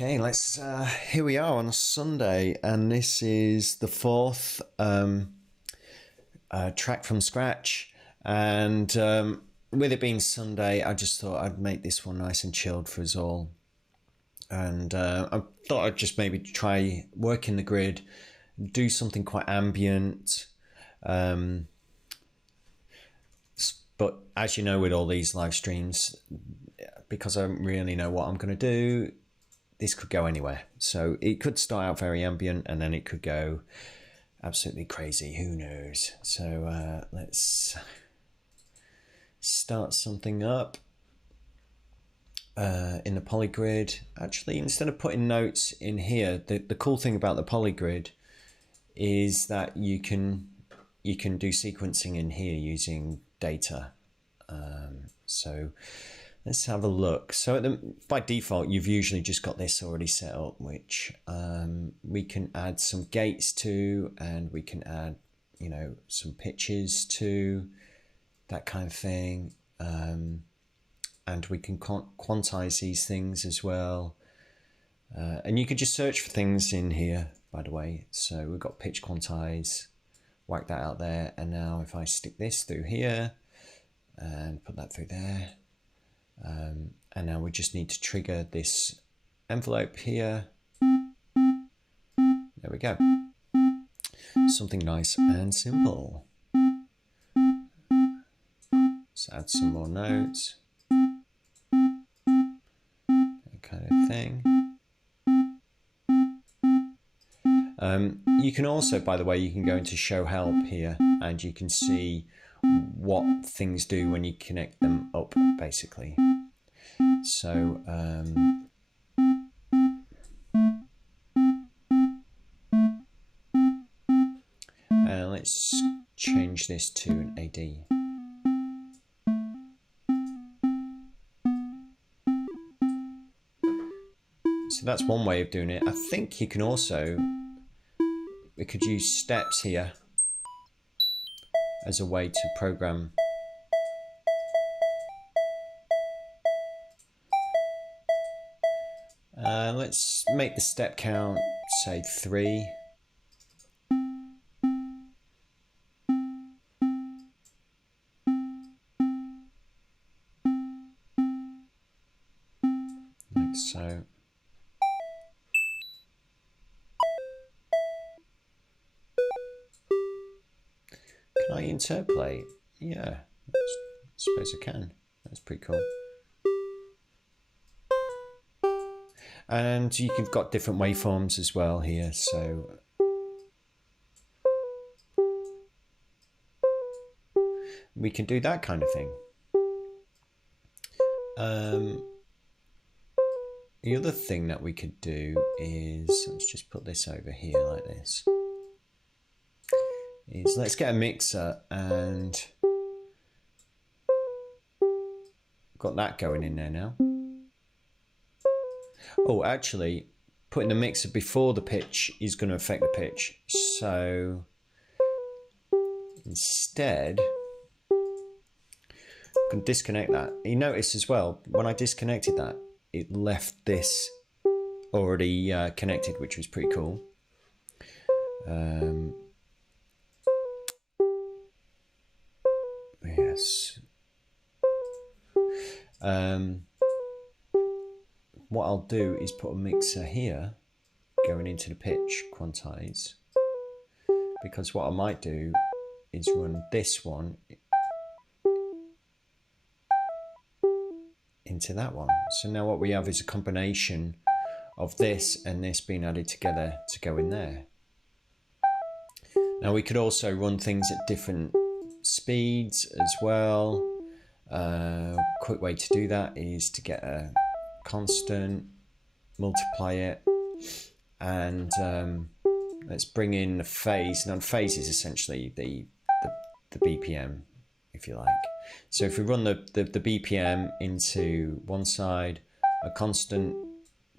Okay, let's. Here we are on a Sunday, and this is the fourth track from scratch. And with it being Sunday, I just thought I'd make this one nice and chilled for us all. And I thought I'd just maybe try work in the grid, do something quite ambient. But as you know, with all these live streams, because I don't really know what I'm going to do, this could go anywhere. So it could start out very ambient and then it could go absolutely crazy. Who knows? So let's start something up in the Polygrid. Actually, instead of putting notes in here, the cool thing about the Polygrid is that you can do sequencing in here using data. So let's have a look. So by default, you've usually just got this already set up, which we can add some gates to, and we can add, some pitches to, that kind of thing. And we can quantize these things as well. And you can just search for things in here, by the way. So we've got pitch quantize, whack that out there. And now if I stick this through here and put that through there, and now we just need to trigger this envelope here. There we go. Something nice and simple. Let's add some more notes. That kind of thing. You can also, by the way, you can go into show help here and you can see what things do when you connect them up, basically. So let's change this to an AD. So that's one way of doing it. I think you can also, we could use steps here as a way to program. Let's make the step count, say 3. Like so. Can I interpolate? Yeah, I suppose I can. That's pretty cool. And you've got different waveforms as well here, so we can do that kind of thing. The other thing that we could do is, let's just put this over here like this, is let's get a mixer and got that going in there now. Oh, actually, putting the mixer before the pitch is going to affect the pitch. So instead, I can disconnect that. You notice as well, when I disconnected that, it left this already connected, which was pretty cool. Yes. What I'll do is put a mixer here going into the pitch quantize, because what I might do is run this one into that one. So now what we have is a combination of this and this being added together to go in there. Now we could also run things at different speeds as well. Quick way to do that is to get a constant, multiply it, and let's bring in the phase. Now phase is essentially the BPM, if you like. So if we run the BPM into one side, a constant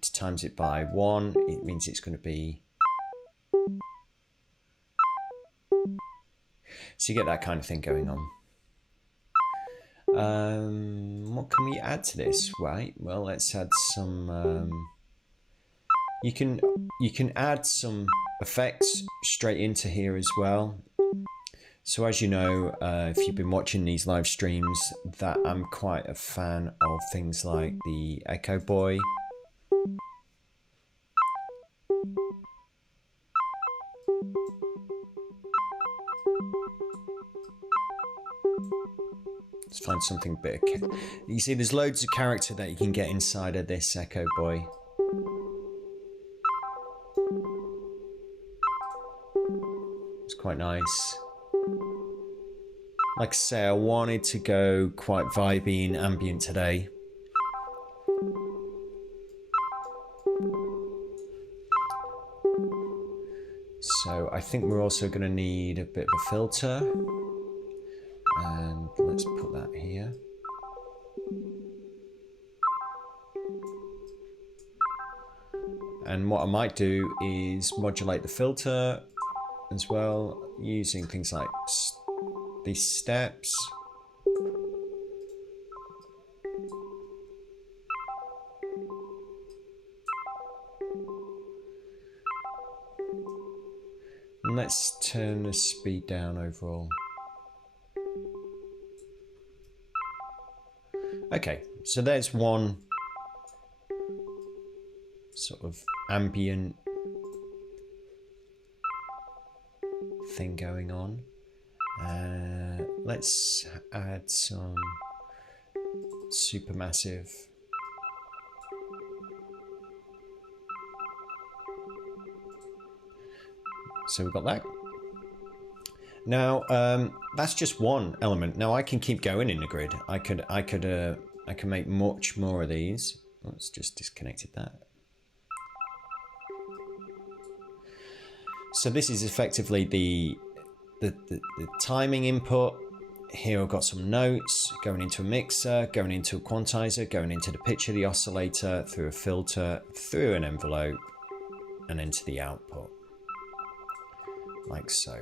times it by 1, it means it's going to be, so you get that kind of thing going on. What can we add to this? Right, well, let's add some You can add some effects straight into here as well. So as you know, if you've been watching these live streams, that I'm quite a fan of things like the Echo Boy. Let's find something big. You see there's loads of character that you can get inside of this Echo Boy. It's quite nice. Like I say, I wanted to go quite vibey and ambient today. So I think we're also going to need a bit of a filter. And let's put that here. And what I might do is modulate the filter as well, using things like these steps. And let's turn the speed down overall. Okay, so there's one sort of ambient thing going on. Let's add some supermassive. So we've got that. Now that's just one element. Now I can keep going in the grid. I can make much more of these. Let's just disconnected that. So this is effectively the timing input. Here I've got some notes going into a mixer, going into a quantizer, going into the pitch of the oscillator, through a filter, through an envelope, and into the output. Like so.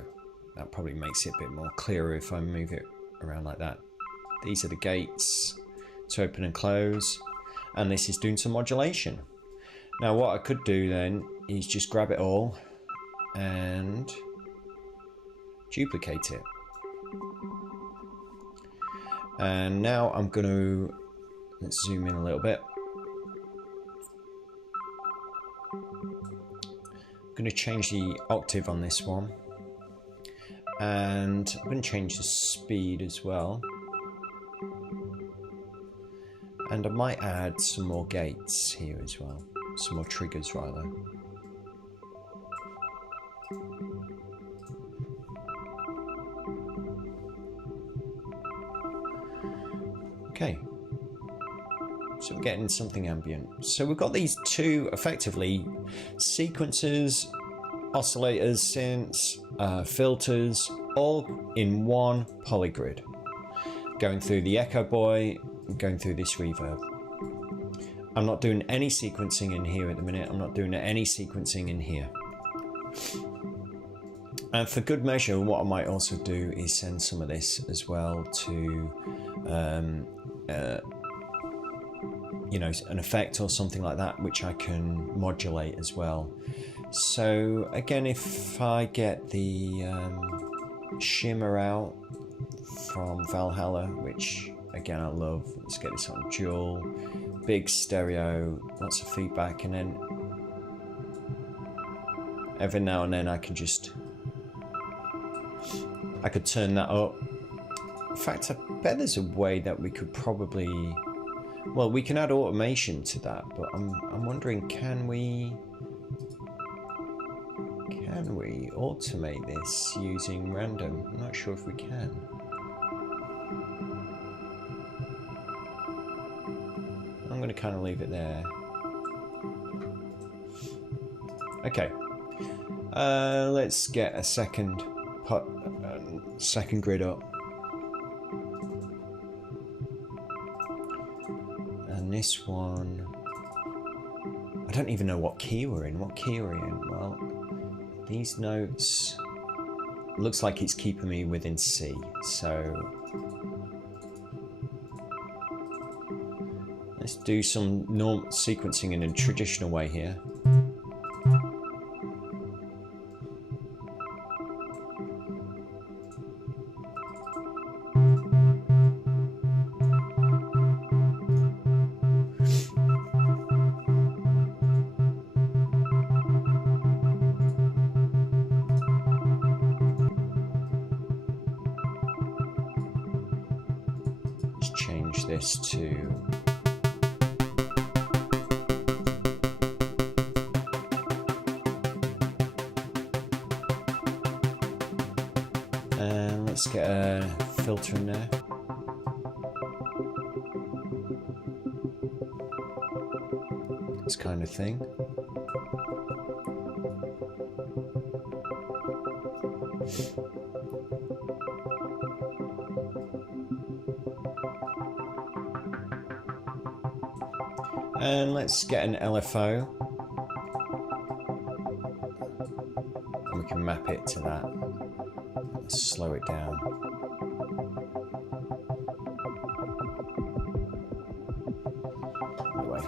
That probably makes it a bit more clearer if I move it around like that. These are the gates to open and close, and this is doing some modulation. Now what I could do then is just grab it all and duplicate it. And now I'm going to, let's zoom in a little bit. I'm going to change the octave on this one. And I'm going to change the speed as well. And I might add some more gates here as well. Some more triggers rather. Okay, so we're getting something ambient. So we've got these two effectively sequencers, oscillators, synths, filters, all in one polygrid. Going through the Echo Boy, going through this reverb. I'm not doing any sequencing in here at the minute. I'm not doing any sequencing in here. And for good measure, what I might also do is send some of this as well to you know, an effect or something like that, which I can modulate as well. So again, if I get the shimmer out from Valhalla, which again I love, let's get this on dual, big stereo, lots of feedback, and then every now and then I could turn that up. In fact, I bet there's a way that we could probably, well, we can add automation to that, but I'm wondering, can we automate this using random? I'm not sure if we can. I'm going to kind of leave it there. Okay. Let's get a second grid up. And this one, I don't even know what key we're in. What key are we in? Well, these notes, looks like it's keeping me within C. So let's do some sequencing in a traditional way here. change this to let's get a filter in there. This kind of thing. And let's get an LFO. And we can map it to that. Let's slow it down. Anyway.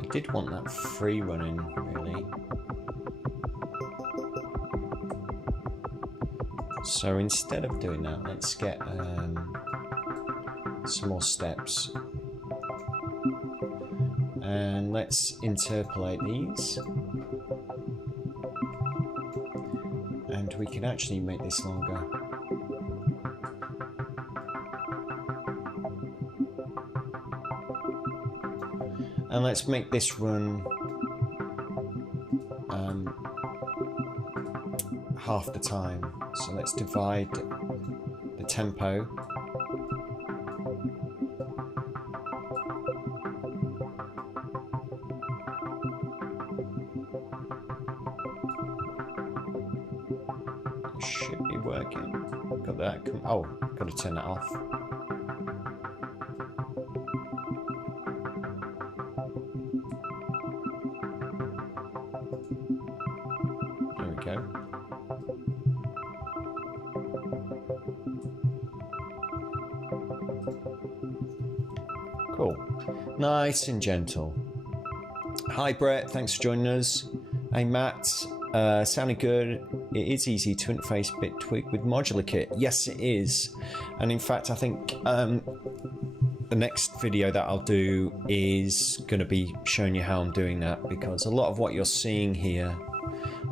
I did want that free running, really. So instead of doing that, let's get some more steps. And let's interpolate these. And we can actually make this longer. And let's make this run half the time. So let's divide the tempo. Should be working. Got that. Oh, got to turn that off. Cool. Nice and gentle. Hi Brett, thanks for joining us. Hey Matt, sounding good. It is easy to interface Bitwig with Modular Kit. Yes, it is. And in fact, I think the next video that I'll do is going to be showing you how I'm doing that, because a lot of what you're seeing here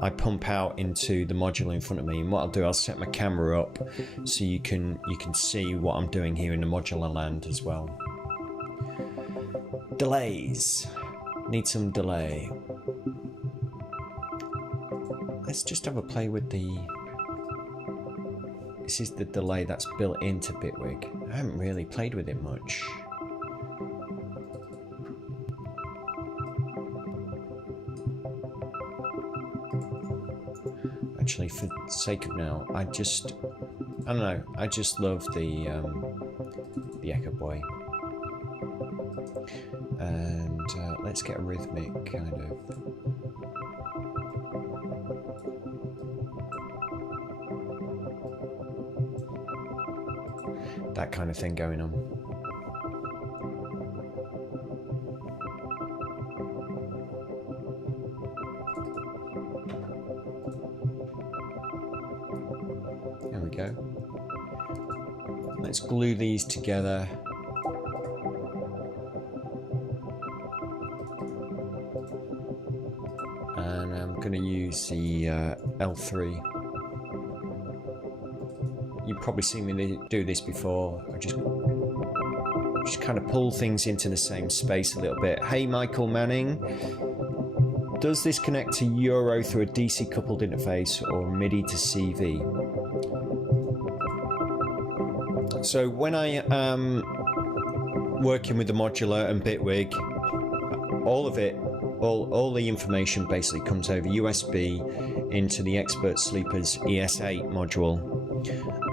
I pump out into the Modular in front of me, and what I'll do, I'll set my camera up so you can see what I'm doing here in the Modular land as well. Delays. Need some delay. Let's just have a play with the... This is the delay that's built into Bitwig. I haven't really played with it much. Actually, for the sake of now, I don't know, I just love the Echo Boy. And let's get a rhythmic kind of... that kind of thing going on. There we go. Let's glue these together. And I'm going to use the L3. You've probably seen me do this before. I just kind of pull things into the same space a little bit. Hey, Michael Manning. Does this connect to Euro through a DC coupled interface or MIDI to CV? So when I am working with the Modular and Bitwig, all of it, all the information basically comes over USB into the Expert Sleepers ES8 module.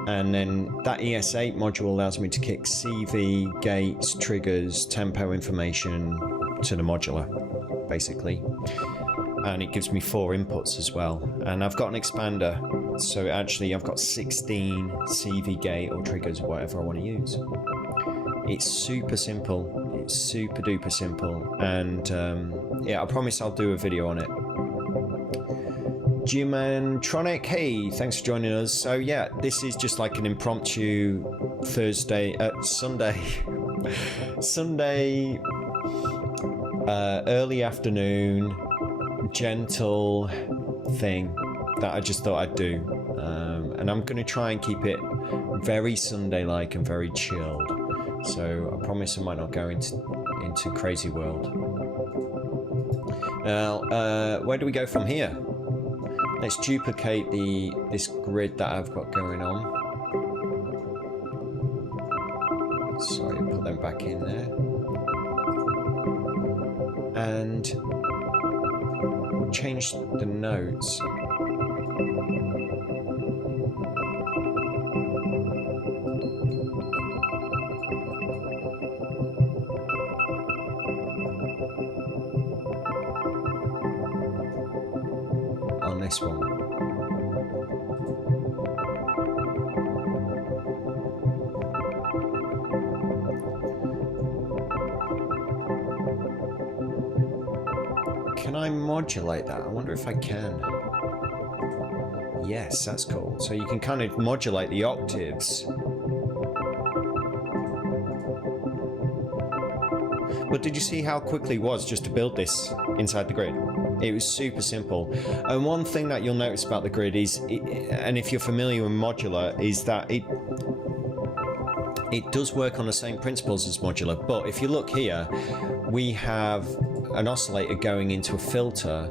And then that ES8 module allows me to kick CV, gates, triggers, tempo information to the Modular, basically. And it gives me 4 inputs as well. And I've got an expander, so actually I've got 16 CV, gate or triggers or whatever I want to use. It's super simple. It's super duper simple, and yeah, I promise I'll do a video on it. Jumantronic, hey, thanks for joining us. So yeah, this is just like an impromptu Sunday early afternoon gentle thing that I just thought I'd do, and I'm going to try and keep it very Sunday-like and very chilled. So I promise I might not go into crazy world. Now, where do we go from here? Let's duplicate this grid that I've got going on. Sorry, put them back in there. And change the notes. On this one. Can I modulate that? I wonder if I can. Yes, that's cool. So you can kind of modulate the octaves. But did you see how quickly it was just to build this inside the grid? It was super simple. And one thing that you'll notice about the grid is, and if you're familiar with Modular, is that it does work on the same principles as Modular. But if you look here, we have an oscillator going into a filter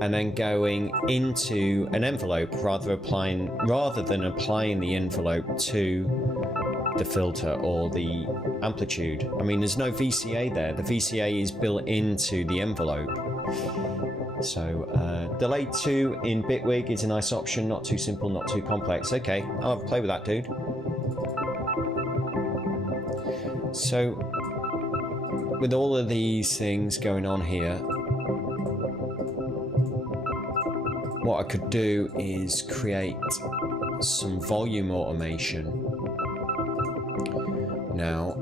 and then going into an envelope rather than applying the envelope to the filter or the amplitude. I mean, there's no VCA there. The VCA is built into the envelope. So delay 2 in Bitwig is a nice option. Not too simple, not too complex. Okay, I'll have a play with that, dude. So with all of these things going on here, what I could do is create some volume automation now,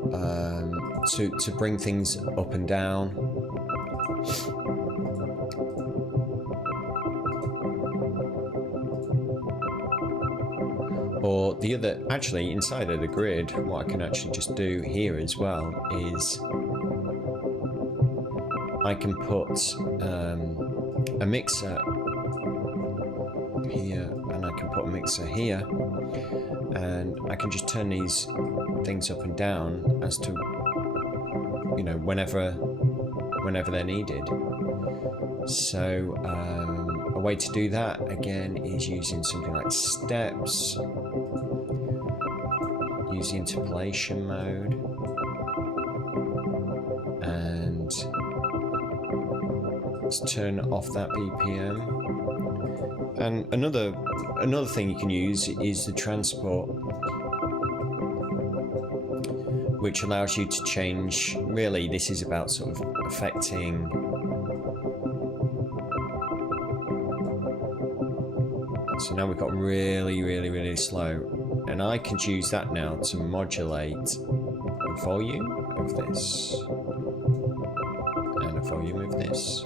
to bring things up and down. Or the other, actually inside of the grid, what I can actually just do here as well is I can put a mixer here, and I can put a mixer here, and I can just turn these things up and down as to, you know, whenever they're needed. So a way to do that again is using something like steps, use the interpolation mode, and let's turn off that BPM. And another thing you can use is the transport, which allows you to change. Really, this is about sort of affecting so now we've got really slow, and I can use that now to modulate the volume of this and the volume of this.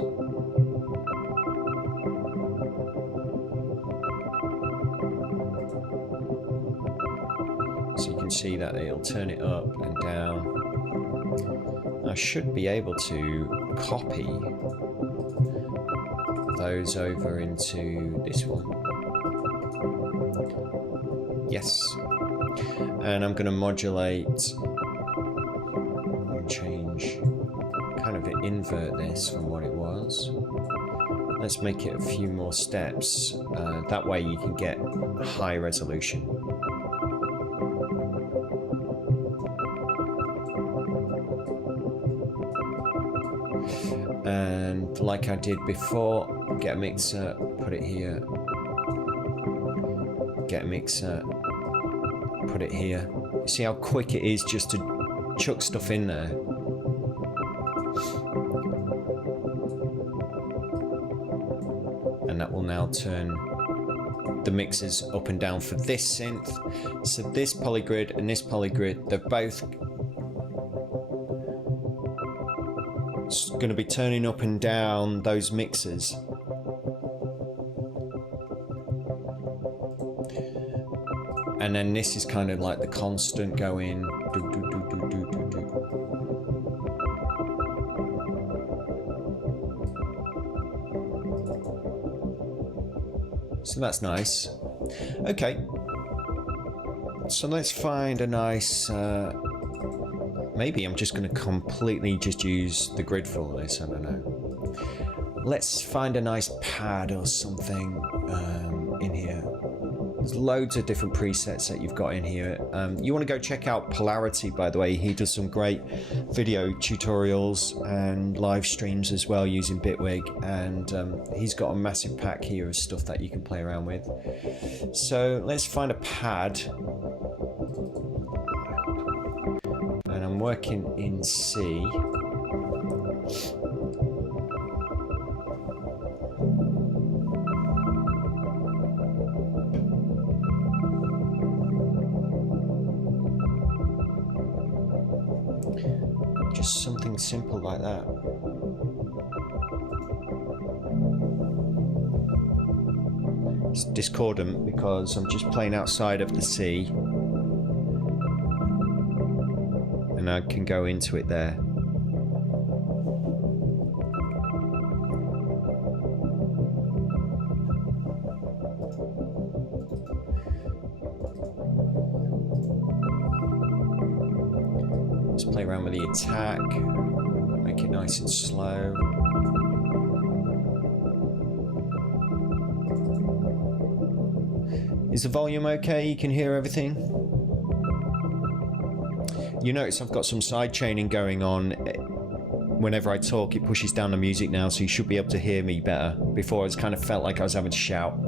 So you can see that it'll turn it up and down. I should be able to copy those over into this one. Yes. And I'm going to modulate and change, kind of invert this from what it was. Let's make it a few more steps. That way you can get high resolution. And like I did before, get a mixer, put it here. Get a mixer, put it here. You see how quick it is just to chuck stuff in there. And that will now turn the mixers up and down for this synth. So this polygrid and this polygrid, they're both It's going to be turning up and down those mixers. And then this is kind of like the constant going. So that's nice. Okay. So let's find a nice... maybe I'm just going to completely just use the grid for all this. I don't know. Let's find a nice pad or something in here. There's loads of different presets that you've got in here. You want to go check out Polarity, by the way. He does some great video tutorials and live streams as well using Bitwig, and he's got a massive pack here of stuff that you can play around with. So let's find a pad. And I'm working in C. Just something simple like that. It's discordant because I'm just playing outside of the C. And I can go into it there. Let's play around with the attack, make it nice and slow. Is the volume okay? You can hear everything? You notice I've got some side chaining going on. Whenever I talk, it pushes down the music now, so you should be able to hear me better. Before, I just kind of felt like I was having to shout.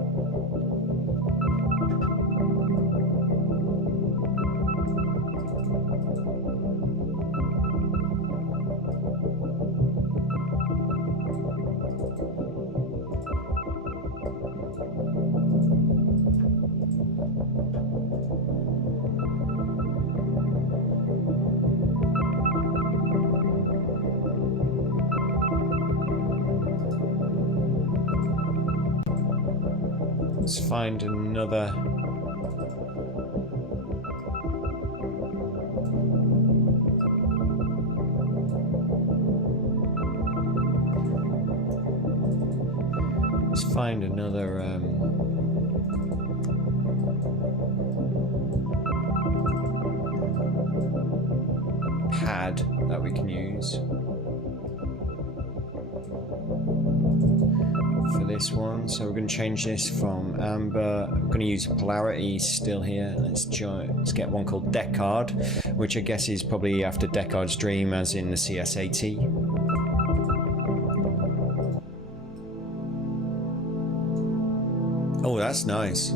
Let's find another. Let's find another pad that we can use for this one. So we're going to change this from amber. I'm going to use polarity still here. Let's get one called Decard, which I guess is probably after Decard's Dream, as in the CS80. Oh, that's nice.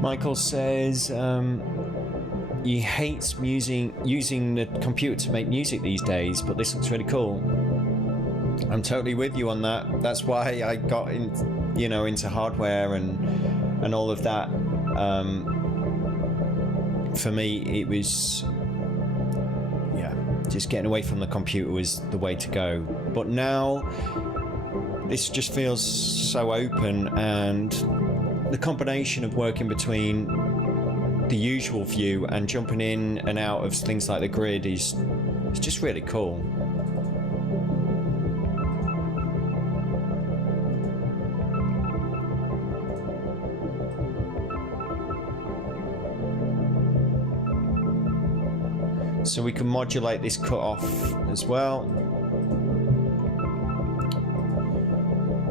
Michael says he hates using the computer to make music these days, but this looks really cool. I'm totally with you on that. That's why I got into hardware and all of that. For me, it was just getting away from the computer was the way to go. But now this just feels so open, and the combination of working between the usual view and jumping in and out of things like the grid is just really cool. So we can modulate this cut off as well.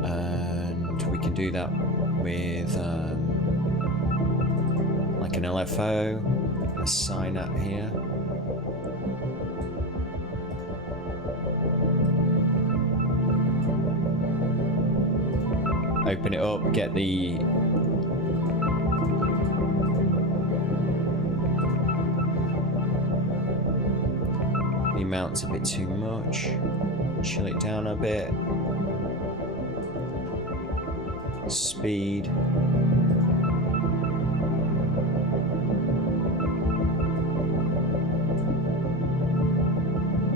And we can do that with like an LFO, a synth here. Open it up, get the amount's a bit too much. Chill it down a bit. Speed.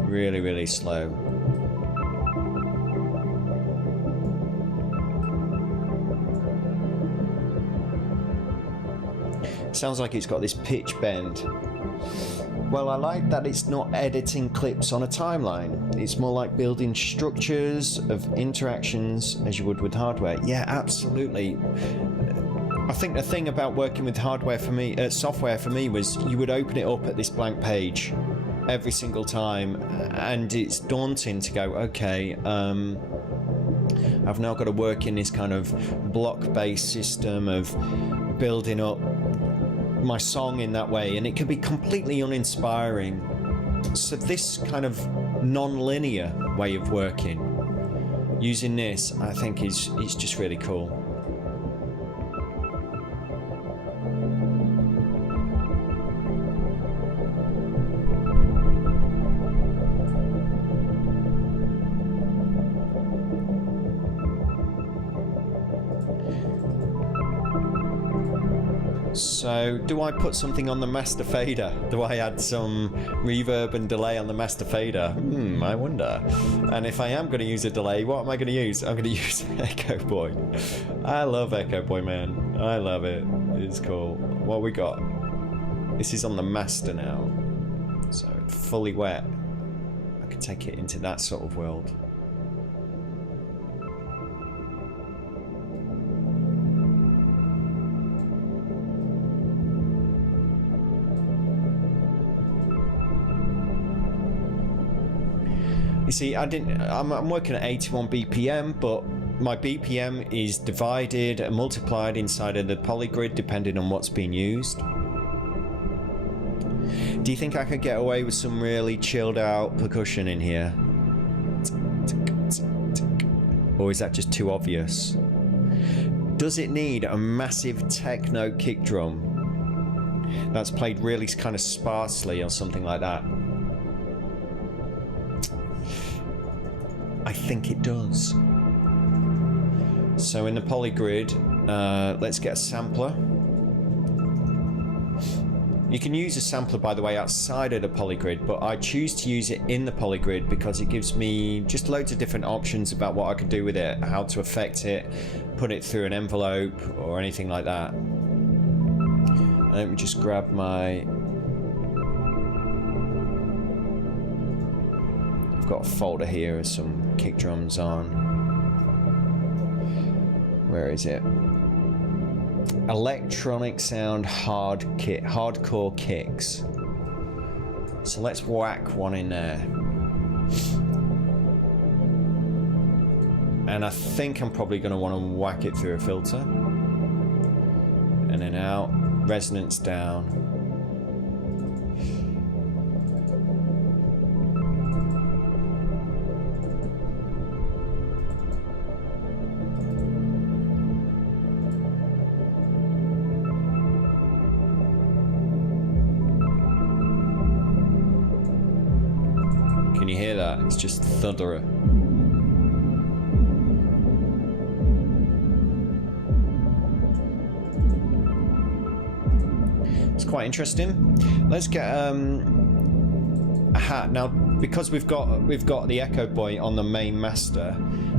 Really, really slow. Sounds like it's got this pitch bend. Well, I like that it's not editing clips on a timeline. It's more like building structures of interactions as you would with hardware. Yeah, absolutely. I think the thing about working with hardware for me, software for me, was you would open it up at this blank page every single time, and it's daunting to go, okay, I've now got to work in this kind of block-based system of building up my song in that way, and it can be completely uninspiring. So this kind of non-linear way of working, using this, I think is just really cool. So, do I put something on the master fader? Do I add some reverb and delay on the master fader? I wonder. And if I am going to use a delay, what am I going to use? I'm going to use Echo Boy. I love Echo Boy, man. I love it. It's cool. What we got? This is on the master now. So, fully wet. I could take it into that sort of world. You see, I'm working at 81 BPM, but my BPM is divided and multiplied inside of the Polygrid depending on what's being used. Do you think I could get away with some really chilled out percussion in here? Or is that just too obvious? Does it need a massive techno kick drum that's played really kind of sparsely or something like that? I think it does. So in the Polygrid, let's get a sampler. You can use a sampler, by the way, outside of the Polygrid, but I choose to use it in the Polygrid because it gives me just loads of different options about what I can do with it, how to affect it, put it through an envelope or anything like that. Let me just grab my... I've got a folder here with some kick drums on. Where is it? Electronic sound hardcore kicks. So let's whack one in there. And I think I'm probably going to want to whack it through a filter. And then out, resonance down. Can you hear that? It's just thunderer. It's quite interesting. Let's get a hat now, because we've got the Echo Boy on the main master.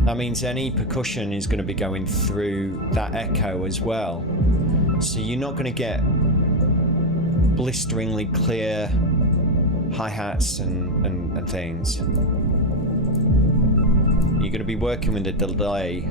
That means any percussion is going to be going through that echo as well. So you're not going to get blisteringly clear hi-hats and things. You're going to be working with a delay.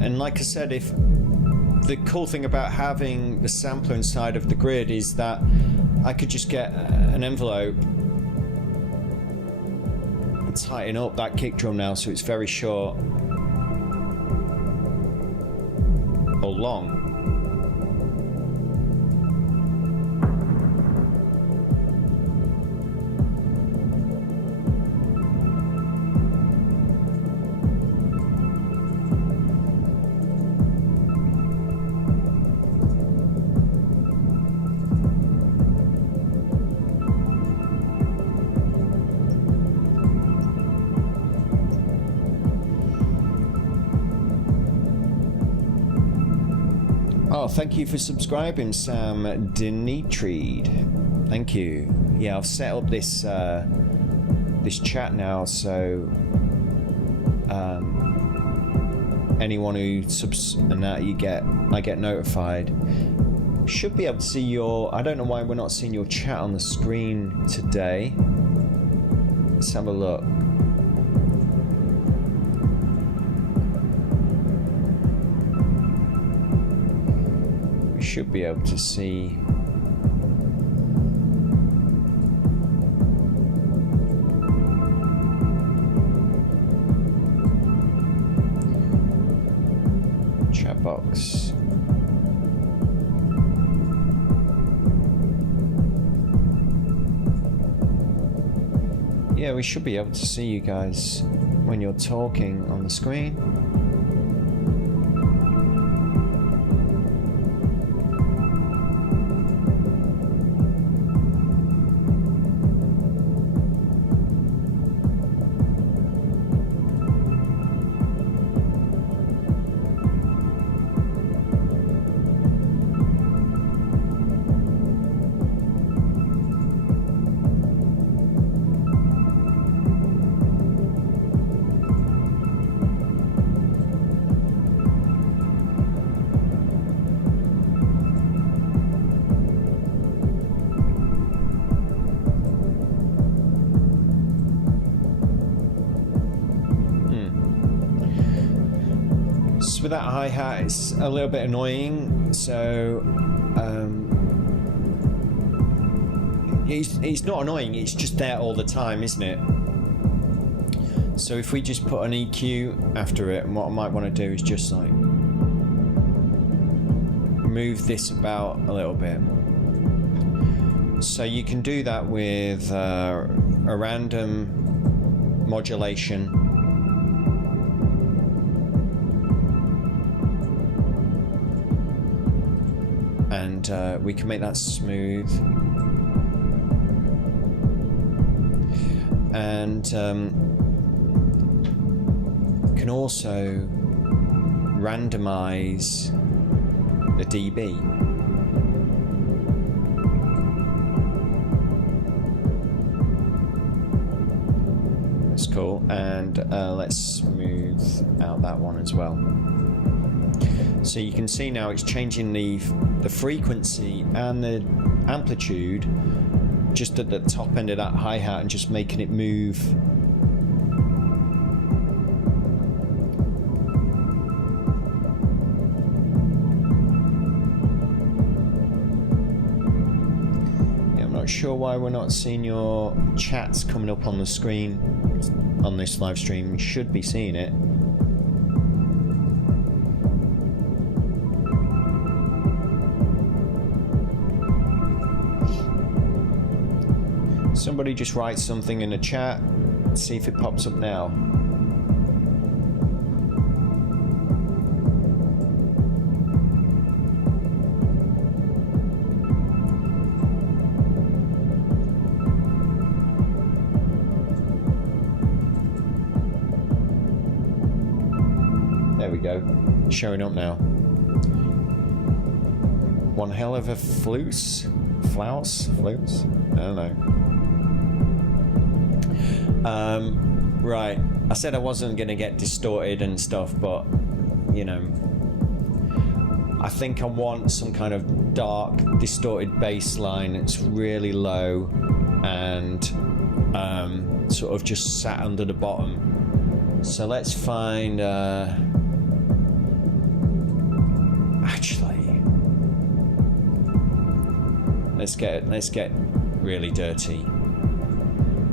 And like I said, if the cool thing about having the sampler inside of the grid is that I could just get an envelope and tighten up that kick drum now so it's very short or long. Oh, thank you for subscribing, Sam Denitrid. Thank you. Yeah, I've set up this this chat now, so anyone who subs and that I get notified. Should be able to see your. I don't know why we're not seeing your chat on the screen today. Let's have a look. Should be able to see chat box. Yeah, we should be able to see you guys when you're talking on the screen. With that hi-hat, it's a little bit annoying, so it's not annoying, it's just there all the time, isn't it? So if we just put an EQ after it, and what I might want to do is just like move this about a little bit. So you can do that with a random modulation. And we can make that smooth, and can also randomize the dB. That's cool, and let's smooth out that one as well. So you can see now it's changing the frequency and the amplitude just at the top end of that hi-hat and just making it move. Yeah, I'm not sure why we're not seeing your chats coming up on the screen on this live stream. You should be seeing it. Somebody just write something in the chat, see if it pops up now. There we go, showing up now. One hell of a flutes? Flutes? I don't know. Right, I said I wasn't going to get distorted and stuff, but you know, I think I want some kind of dark distorted bass line that's really low and sort of just sat under the bottom. So let's find let's get really dirty.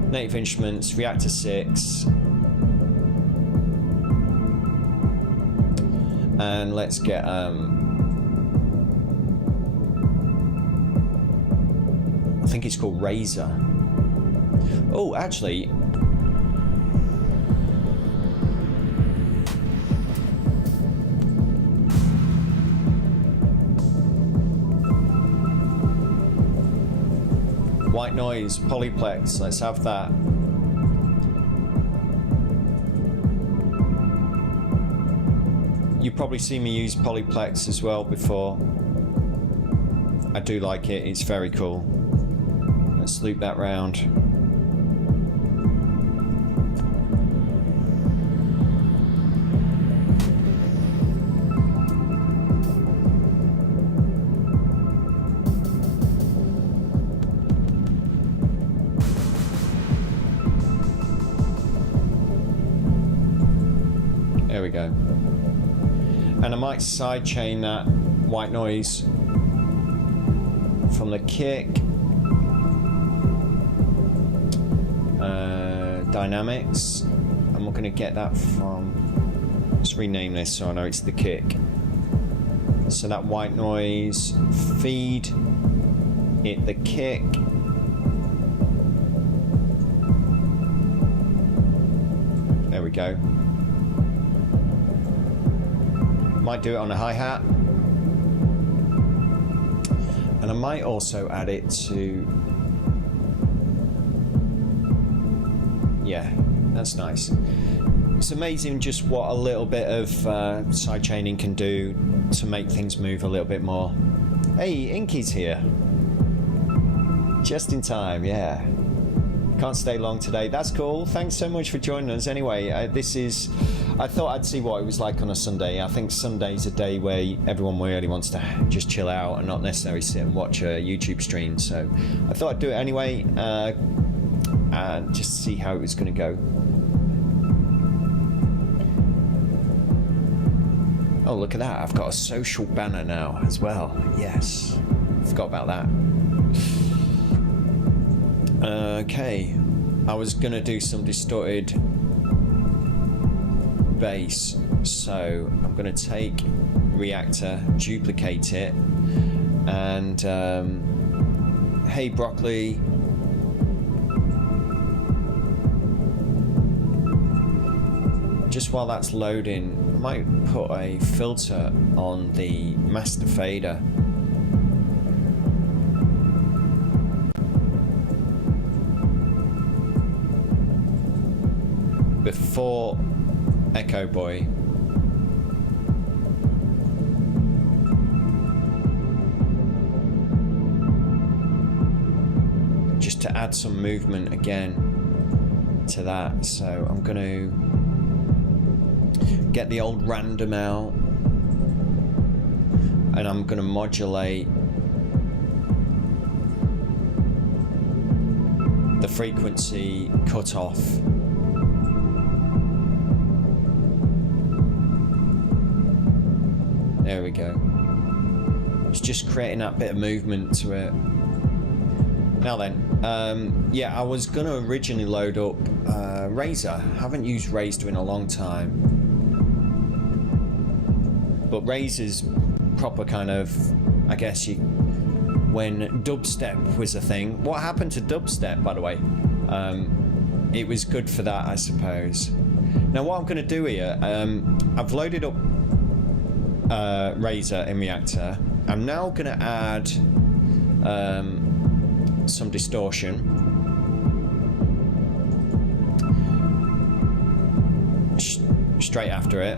Native Instruments, Reactor 6. And let's get I think it's called Razor. Oh, actually, white noise, polyplex, let's have that. You've probably seen me use polyplex as well before. I do like it, it's very cool. Let's loop that round. There we go. And I might sidechain that white noise from the kick. Dynamics. And we're going to get that from, let's rename this so I know it's the kick. So that white noise, feed it the kick. There we go. Might do it on a hi-hat, and I might also add it to, yeah, that's nice. It's amazing just what a little bit of sidechaining can do to make things move a little bit more. Hey, Inky's here, just in time. Yeah, can't stay long today. That's cool. Thanks so much for joining us. Anyway, I thought I'd see what it was like on a Sunday. I think Sunday's a day where everyone really wants to just chill out and not necessarily sit and watch a YouTube stream. So I thought I'd do it anyway, and just see how it was going to go. Oh, look at that. I've got a social banner now as well. Yes. Forgot about that. Okay. I was going to do some distorted bass, so I'm going to take Reactor, duplicate it, and hey Broccoli, just while that's loading, I might put a filter on the master fader. Before Echo Boy. Just to add some movement again to that. So I'm going to get the old random out, and I'm going to modulate the frequency cutoff. There we go. It's just creating that bit of movement to it. Now then, yeah, I was going to originally load up Razor. Haven't used Razor in a long time. But Razor's proper kind of, I guess, when dubstep was a thing. What happened to dubstep, by the way? It was good for that, I suppose. Now what I'm going to do here, I've loaded up Razor in Reactor. I'm now going to add some distortion. Straight after it.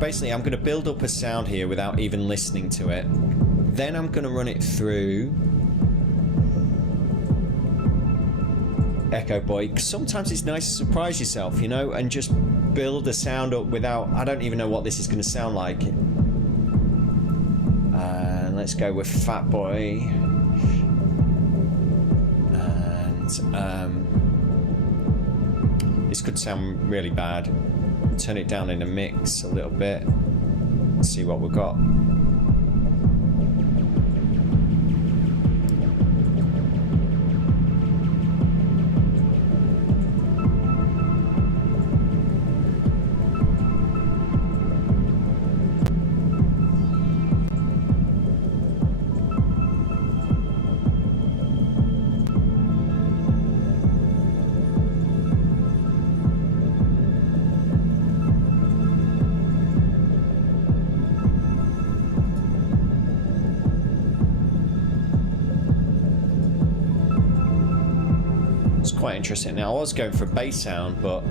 Basically, I'm going to build up a sound here without even listening to it. Then I'm going to run it through Echo Boy. Sometimes it's nice to surprise yourself, you know, and just build a sound up without, I don't even know what this is going to sound like. Let's go with Fat Boy. And this could sound really bad. Turn it down in the mix a little bit. See what we've got. quite interesting. Now, I was going for a bass sound, but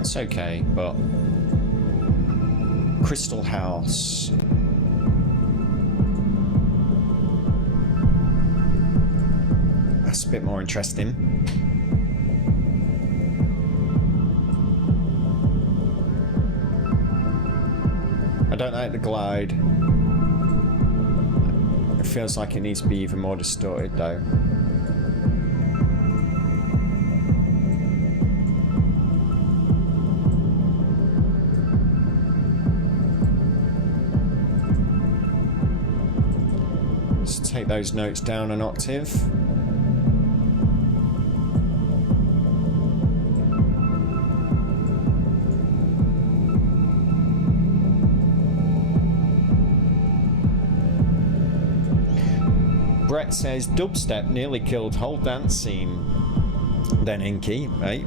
it's okay, but Crystal House. That's a bit more interesting. I don't like the glide. It feels like it needs to be even more distorted though. Take those notes down an octave. Brett says dubstep nearly killed whole dance scene. Then Inky, right?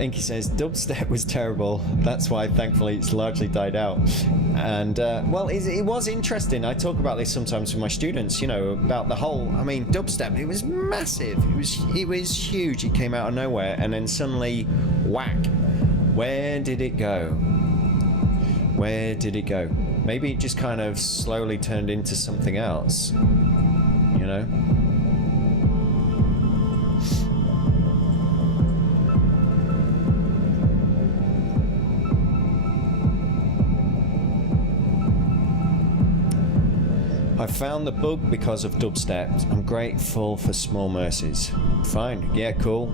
Inky says dubstep was terrible. That's why thankfully it's largely died out. And well, it was interesting. I talk about this sometimes with my students, you know, about the whole, I mean, dubstep, it was massive. It was huge. It came out of nowhere and then suddenly whack. Where did it go? Where did it go? Maybe it just kind of slowly turned into something else, you know? I found the bug because of dubstep. I'm grateful for small mercies. Fine, yeah, cool.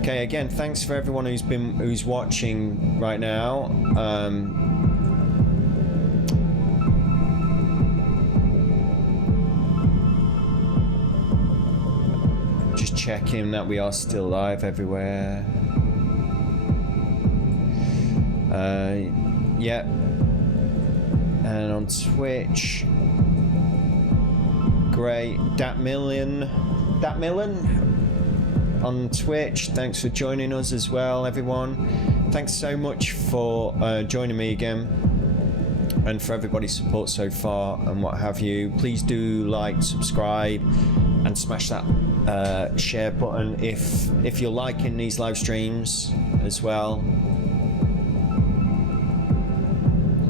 Okay, again, thanks for everyone who's watching right now. Just checking that we are still live everywhere. Yeah. And on Twitch, great. Dat Millen on Twitch. Thanks for joining us as well, everyone. Thanks so much for joining me again, and for everybody's support so far and what have you. Please do like, subscribe, and smash that share button if you're liking these live streams as well.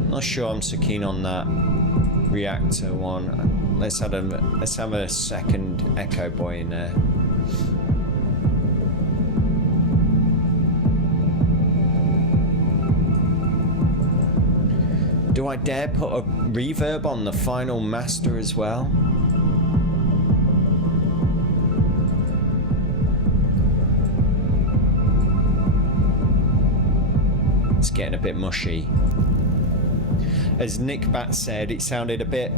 Not sure I'm so keen on that reactor one. Let's have a second echo boy in there. Do I dare put a reverb on the final master as well? It's getting a bit mushy. As Nick Bat said, it sounded a bit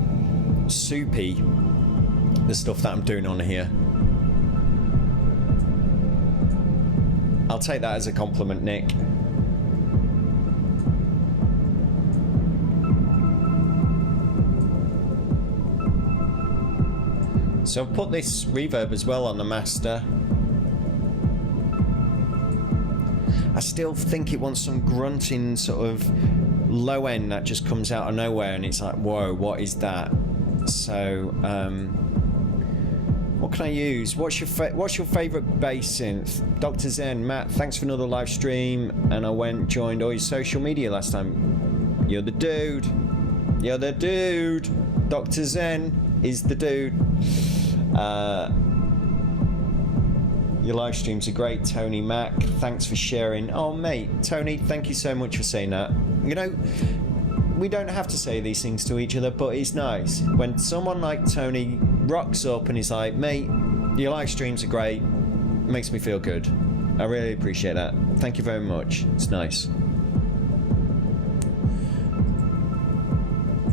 soupy, the stuff that I'm doing on here. I'll take that as a compliment, Nick. So I've put this reverb as well on the master. I still think it wants some grunting sort of low end that just comes out of nowhere, and it's like, whoa, what is that? So what can I use? What's your favorite bass synth? Dr. Zen, Matt, thanks for another live stream. And I joined all your social media last time. You're the dude. You're the dude. Dr. Zen is the dude. Your live streams are great, Tony Mac. Thanks for sharing. Oh, mate, Tony, thank you so much for saying that. You know, we don't have to say these things to each other, but it's nice when someone like Tony rocks up and he's like, mate, your live streams are great. makes me feel good. I really appreciate that. Thank you very much. It's nice.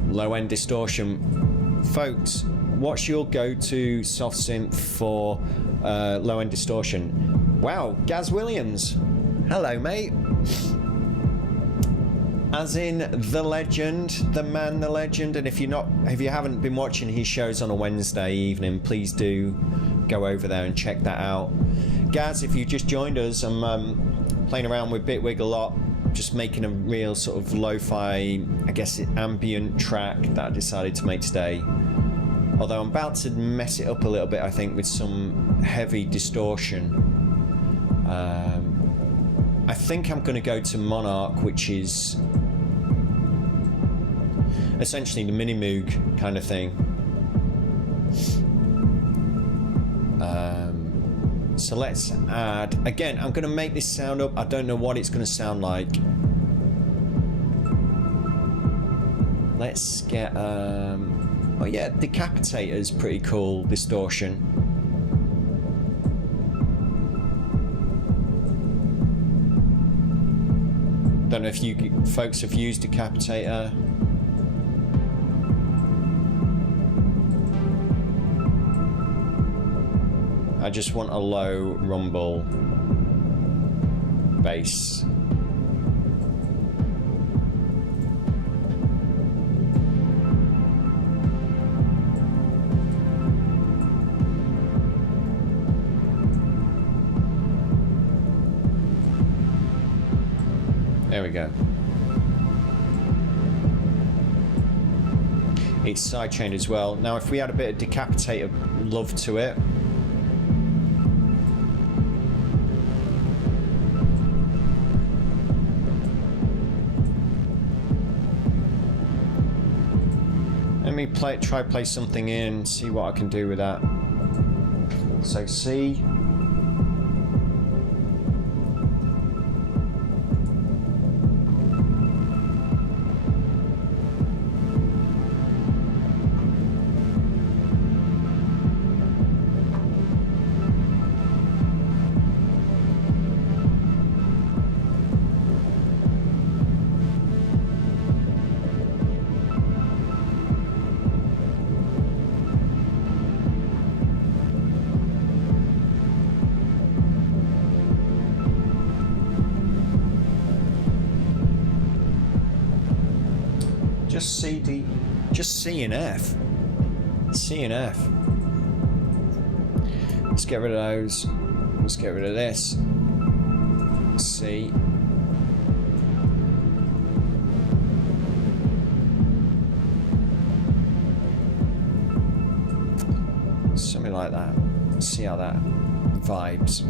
Low end distortion. Folks, what's your go-to soft synth for low end distortion? Wow, Gaz Williams. Hello, mate. As in the legend, the man, the legend. And if you haven't been watching his shows on a Wednesday evening, please do go over there and check that out. Gaz, if you just joined us, I'm playing around with Bitwig a lot, just making a real sort of lo-fi, I guess, ambient track that I decided to make today. Although I'm about to mess it up a little bit, I think, with some heavy distortion. I think I'm going to go to Monarch, which is essentially the mini Moog kind of thing. So let's add, again, I'm going to make this sound up. I don't know what it's going to sound like. Let's get, oh yeah, Decapitator's pretty cool distortion. Don't know if you folks have used Decapitator. I just want a low rumble bass. There we go. It's sidechain as well. Now, if we add a bit of Decapitator love to it, let me try play something in, see what I can do with that. So C. Just C and F. C and F. Let's get rid of those. Let's get rid of this. C. Something like that. Let's see how that vibes.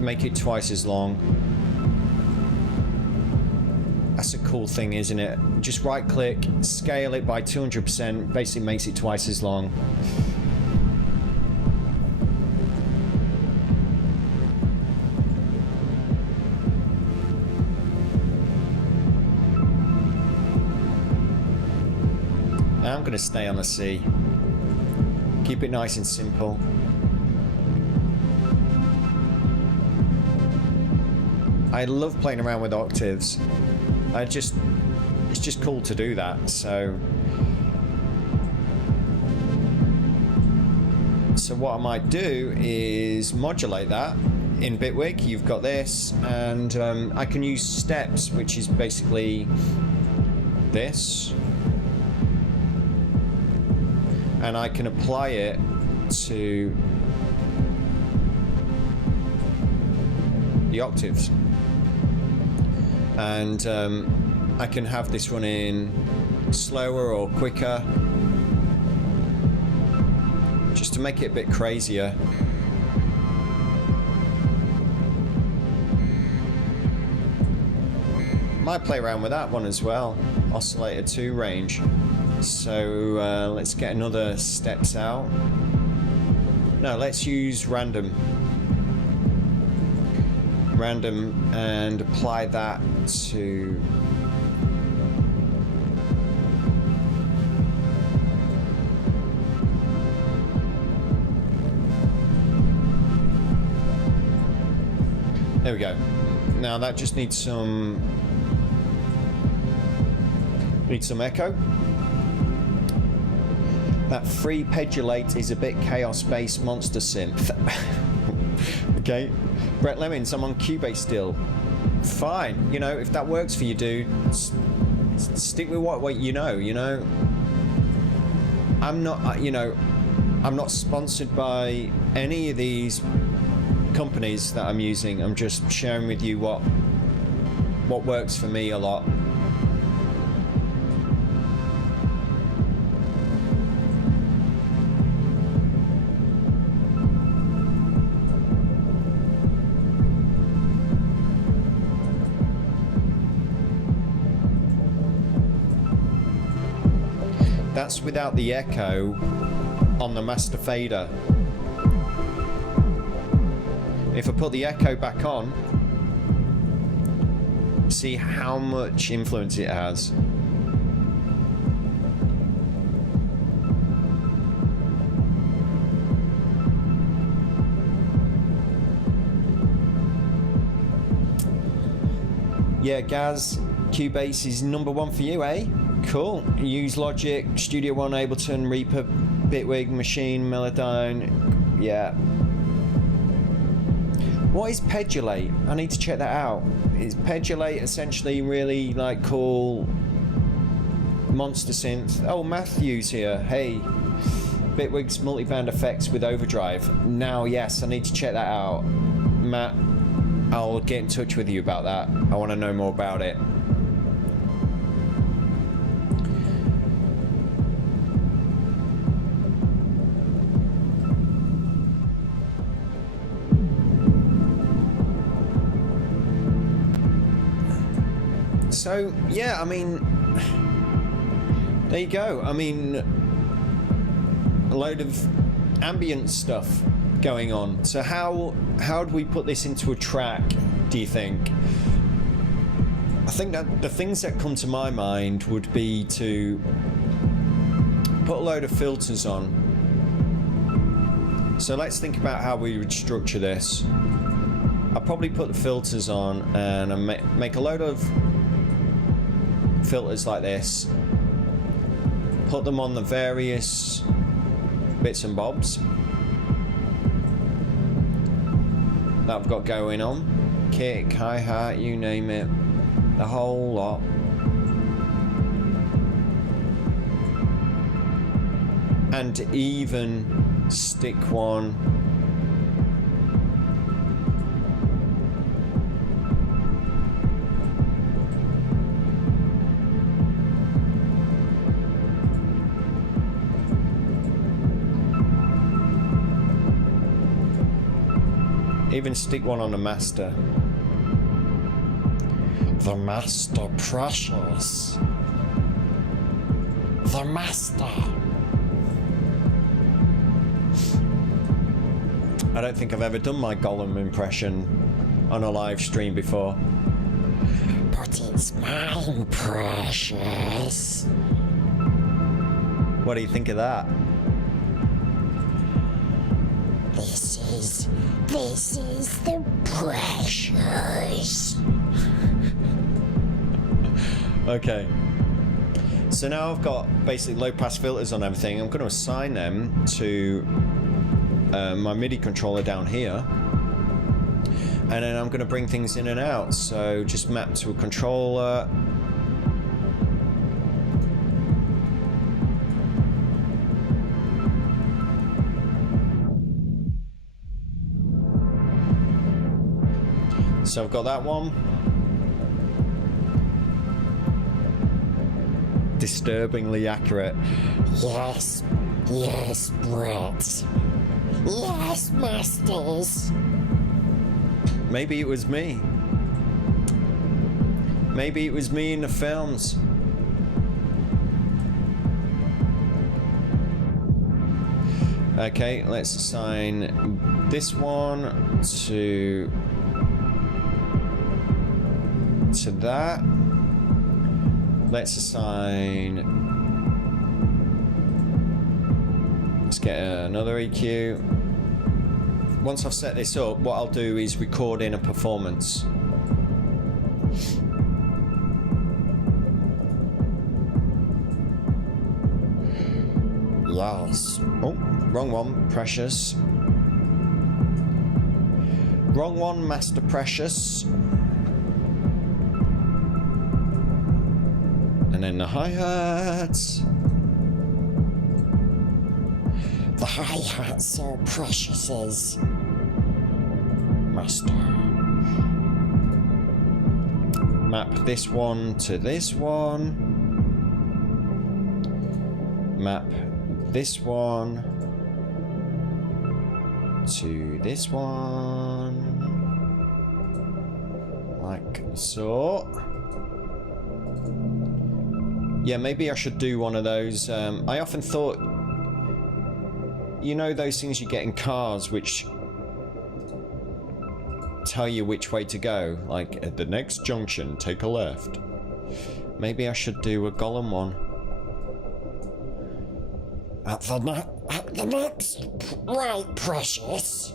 Make it twice as long. That's a cool thing, isn't it? Just right click, scale it by 200%, basically makes it twice as long. Now I'm going to stay on the C. Keep it nice and simple. I love playing around with octaves. It's just cool to do that. So what I might do is modulate that in Bitwig. You've got this, and I can use steps, which is basically this, and I can apply it to the octaves. And I can have this running slower or quicker, just to make it a bit crazier. Might play around with that one as well, oscillator 2 range. So let's get another steps out. No, let's use random and apply that to There we go. Now that just needs some echo. That free pedulate is a bit chaos-based monster synth. Okay, Brett Lemons, I'm on Cubase still. Fine, you know, if that works for you, dude, stick with what you know. I'm not, you know, I'm not sponsored by any of these companies that I'm using. I'm just sharing with you what works for me a lot. That's without the echo on the master fader. If I put the echo back on, see how much influence it has. Yeah, Gaz, Cubase is #1 for you, eh? Cool. Use Logic, Studio One, Ableton, Reaper, Bitwig, Machine, Melodyne. Yeah. What is pedulate? I need to check that out. Is pedulate essentially really like cool monster synth? Oh, Matthews here. Hey. Bitwig's multiband effects with overdrive. Now, yes, I need to check that out. Matt, I'll get in touch with you about that. I want to know more about it. So, yeah, I mean, there you go. I mean, a load of ambient stuff going on. So how do we put this into a track, do you think? I think that the things that come to my mind would be to put a load of filters on. So let's think about how we would structure this. I'll probably put the filters on and make a load of filters like this, put them on the various bits and bobs that I've got going on, kick, hi-hat, you name it, the whole lot. And even stick one on the master. The master precious. The master. I don't think I've ever done my Gollum impression on a live stream before. But it's mine, precious. What do you think of that? This is the precious. Okay. So now I've got basically low pass filters on everything. I'm going to assign them to my MIDI controller down here. And then I'm going to bring things in and out. So just map to a controller. So I've got that one. Disturbingly accurate. Yes, yes, Brett. Yes, masters. Maybe it was me. Maybe it was me in the films. Okay, let's assign this one to that. Let's assign, let's get another EQ. once I've set this up, what I'll do is record in a performance. Yes. Oh, wrong one, Precious. Wrong one, Master Precious. And then the hi-hats. The hi-hats are Precious's. Master. Map this one to this one. Map this one to this one, like so. Yeah, maybe I should do one of those. I often thought, you know, those things you get in cars which tell you which way to go, like at the next junction take a left. Maybe I should do a Gollum one. At the next right, Precious,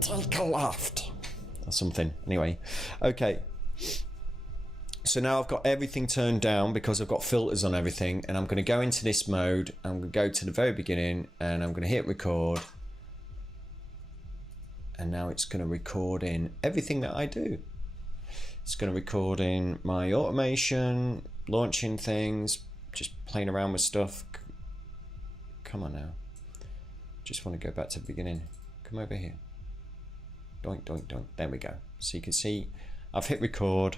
take a left, or something. Anyway, okay. So now I've got everything turned down because I've got filters on everything, and I'm going to go into this mode. I'm going to go to the very beginning, and I'm going to hit record. And now it's going to record in everything that I do. It's going to record in my automation, launching things, just playing around with stuff. Come on now. Just want to go back to the beginning. Come over here. Doink, doink, doink. There we go. So you can see I've hit record.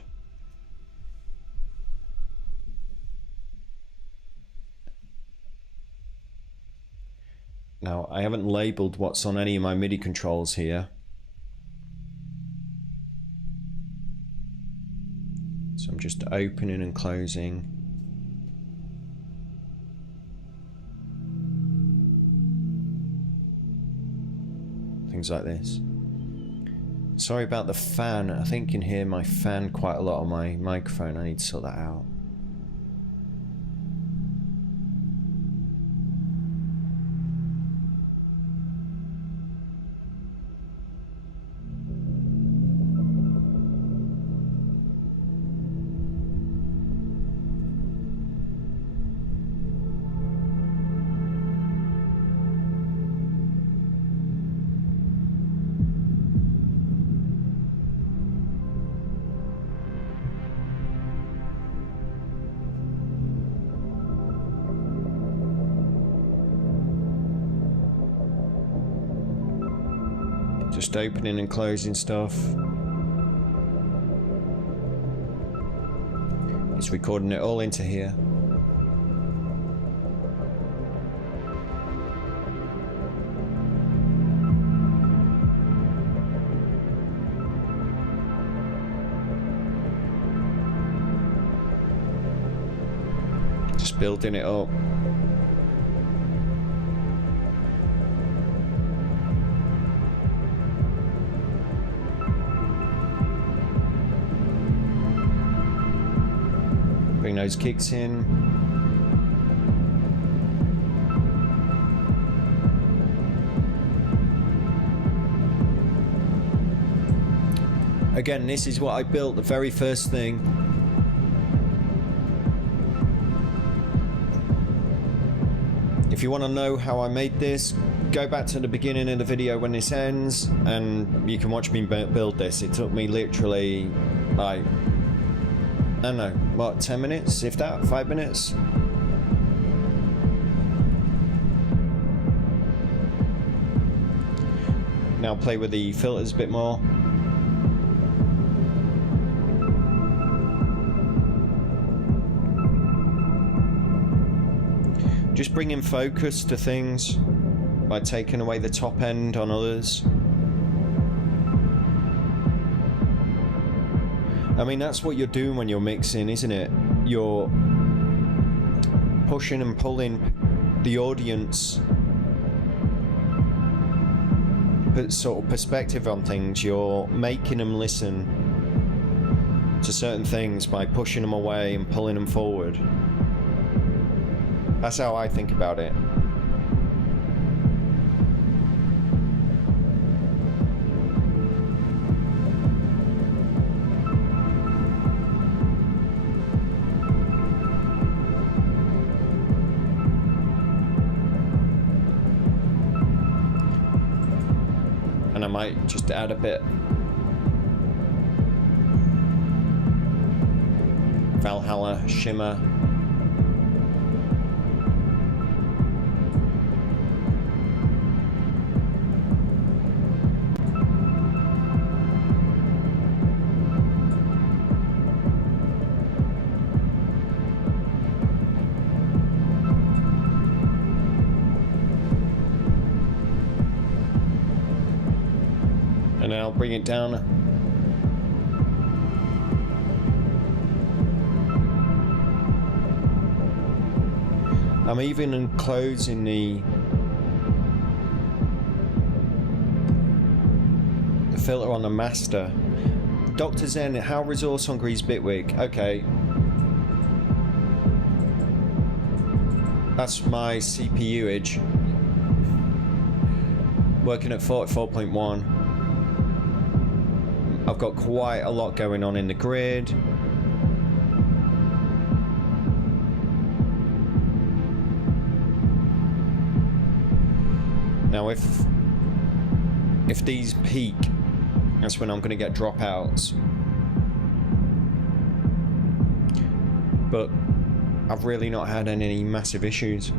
Now I haven't labeled what's on any of my MIDI controls here. So I'm just opening and closing. Things like this. Sorry about the fan. I think you can hear my fan quite a lot on my microphone. I need to sort that out. Just opening and closing stuff. It's recording it all into here. Just building it up. Bring those kicks in. Again, this is what I built, the very first thing. If you want to know how I made this, go back to the beginning of the video when this ends, and you can watch me build this. It took me literally, like, I don't know, what, 10 minutes, if that, 5 minutes? Now play with the filters a bit more. Just bring in focus to things by taking away the top end on others. I mean, that's what you're doing when you're mixing, isn't it? You're pushing and pulling the audience, put sort of perspective on things. You're making them listen to certain things by pushing them away and pulling them forward. That's how I think about it. might just add a bit Valhalla shimmer. And then I'll bring it down. I'm even enclosing the filter on the master. Dr. Zen, how resource hungry is Bitwig? Okay. That's my CPU-age. Working at 44.1. I've got quite a lot going on in the grid. Now if these peak, that's when I'm going to get dropouts. But I've really not had any massive issues.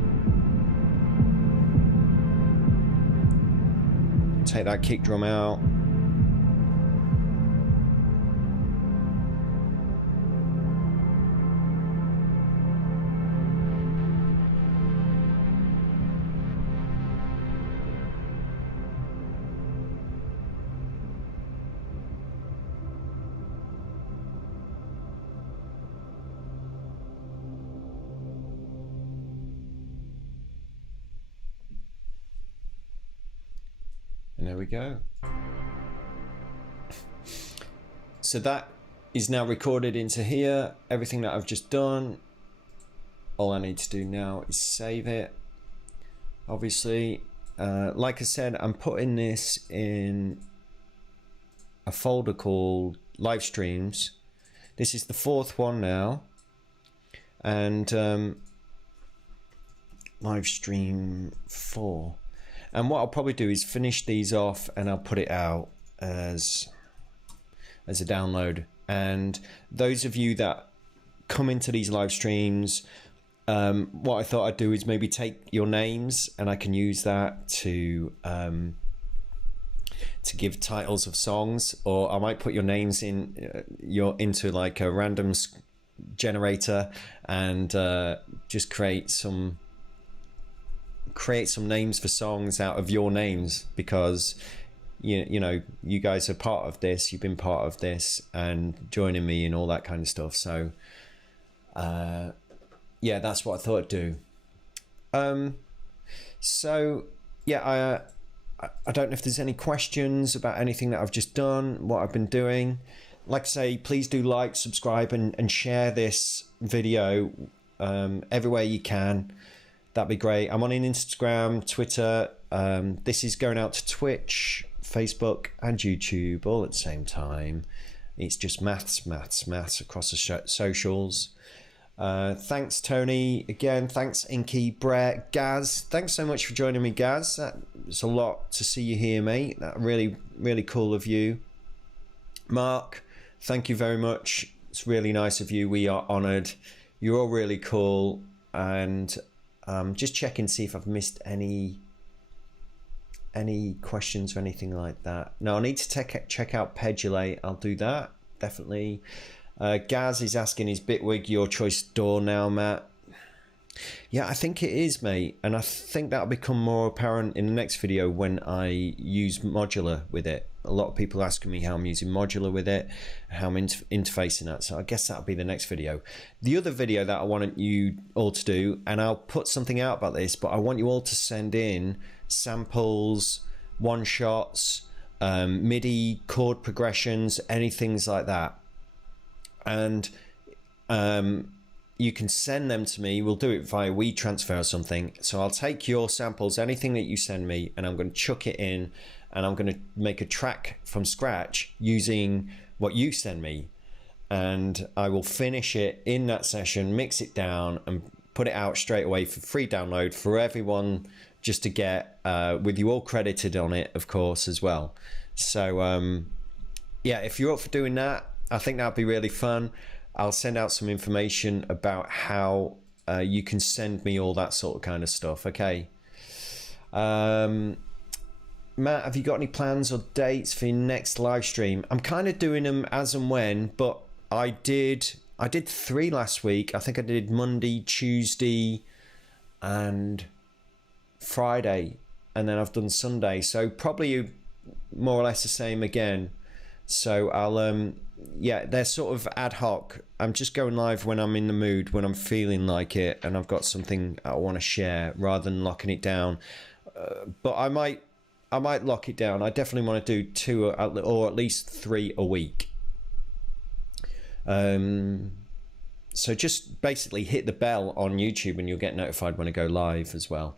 Take that kick drum out. And there we go. So that is now recorded into here. Everything that I've just done. All I need to do now is save it. Obviously, like I said, I'm putting this in a folder called Livestreams. This is the 4th one now. And Livestream 4. And what I'll probably do is finish these off and I'll put it out as a download. And those of you that come into these live streams, what I thought I'd do is maybe take your names and I can use that to give titles of songs, or I might put your names in into like a random generator and just create some names for songs out of your names, because you know you guys are part of this, you've been part of this and joining me and all that kind of stuff. So yeah, that's what I thought I'd do. So yeah, I don't know if there's any questions about anything that I've just done, what I've been doing. Like I say, please do like, subscribe and share this video everywhere you can. That'd be great. I'm on Instagram, Twitter. This is going out to Twitch, Facebook and YouTube all at the same time. It's just maths across the socials. Thanks Tony again. Thanks Inky, Brett, Gaz. Thanks so much for joining me, Gaz. It's a lot to see you here, mate. That really cool of you. Mark, thank you very much. It's really nice of you. We are honoured. You're all really cool. And just checking to see if I've missed any questions or anything like that. No, I need to check out Pedulate. I'll do that, definitely. Gaz is asking, is Bitwig your choice DAW now, Matt? Yeah, I think it is, mate. And I think that'll become more apparent in the next video when I use Modular with it. A lot of people asking me how I'm using Modular with it, how I'm interfacing that. So I guess that'll be the next video. The other video that I want you all to do, and I'll put something out about this, but I want you all to send in samples, one-shots, MIDI chord progressions, anything like that. And you can send them to me. We'll do it via WeTransfer or something. So I'll take your samples, anything that you send me, and I'm going to chuck it in, and I'm going to make a track from scratch using what you send me. And I will finish it in that session, mix it down, and put it out straight away for free download for everyone, just to get, with you all credited on it, of course, as well. So yeah, if you're up for doing that, I think that'd be really fun. I'll send out some information about how you can send me all that sort of kind of stuff. Okay. Matt, have you got any plans or dates for your next live stream? I'm kind of doing them as and when, but I did 3 last week. I think I did Monday, Tuesday, and Friday, and then I've done Sunday. So probably more or less the same again. So I'll yeah, they're sort of ad hoc. I'm just going live when I'm in the mood, when I'm feeling like it, and I've got something I want to share, rather than locking it down. But I might lock it down. I definitely want to do 2 or at least 3 a week. So just basically hit the bell on YouTube and you'll get notified when I go live as well.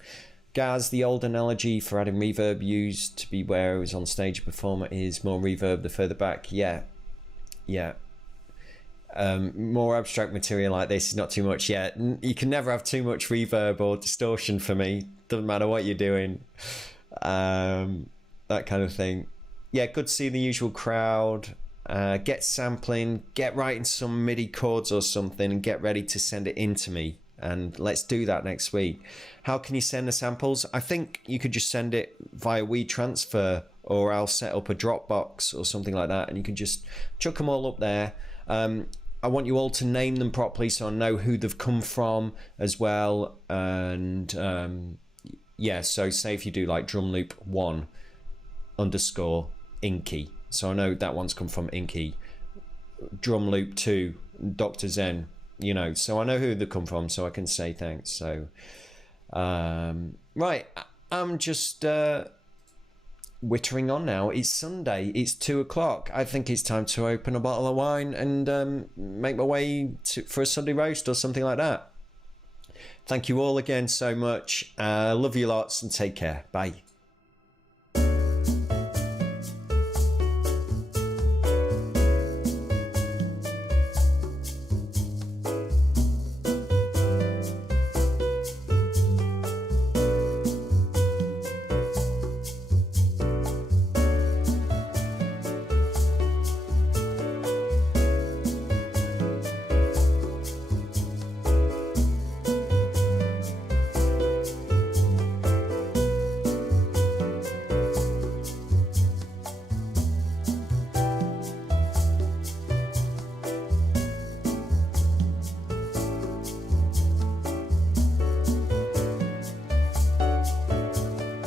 Gaz, the old analogy for adding reverb used to be where it was on stage performer is more reverb the further back. Yeah. More abstract material like this is not too much yet. You can never have too much reverb or distortion for me. Doesn't matter what you're doing. That kind of thing. Yeah, good to see the usual crowd. Get sampling, get writing some MIDI chords or something and get ready to send it in to me, and let's do that next week. How can you send the samples? I think you could just send it via WeTransfer, or I'll set up a Dropbox or something like that, and you can just chuck them all up there. I want you all to name them properly so I know who they've come from as well. And yeah, so say if you do like drum loop 1 _ Inky, so I know that one's come from Inky. Drum loop 2, Dr. Zen, you know, so I know who they come from, so I can say thanks. So right, I'm just wittering on now. It's Sunday, it's 2 o'clock. I think it's time to open a bottle of wine and make my way for a Sunday roast or something like that. Thank you all again so much. Love you lots and take care. Bye.